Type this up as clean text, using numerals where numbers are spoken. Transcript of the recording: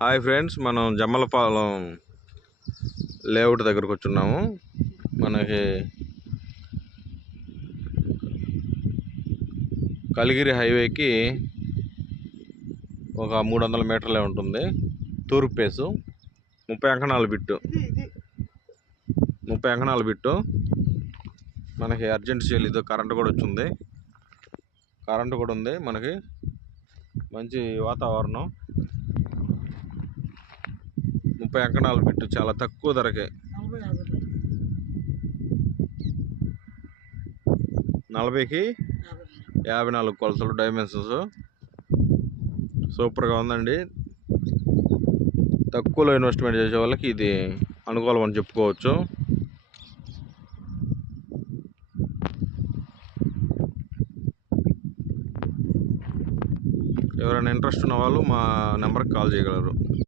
Hi friends, మనం Jammalapalem layout దగ్గరకు వచ్చున్నాము. మనకి కలిగిరి హైవేకి ఒక 300 మీటర్లే ఉంటుంది. తూర్పు పేసు 30 అంకణాల బిట్టు. 30 అంకణాల బిట్టు. మనకి అర్జెంట్ సేల్. ఇదో కరెంటు కూడా వచ్చింది. కరెంటు కూడా ఉంది. మనకి మంచి వాతావరణం. 30 అంకణాల బిట్టు చాలా తక్కువ ధరకే. 40కి 54 కొలతలు డైమెన్షన్స్. సూపర్గా ఉందండి. తక్కువలో ఇన్వెస్ట్మెంట్ చేసే వాళ్ళకి ఇది అనుకూలం అని చెప్పుకోవచ్చు. ఎవరైనా ఇంట్రెస్ట్ ఉన్న వాళ్ళు మా నెంబర్కి కాల్ చేయగలరు.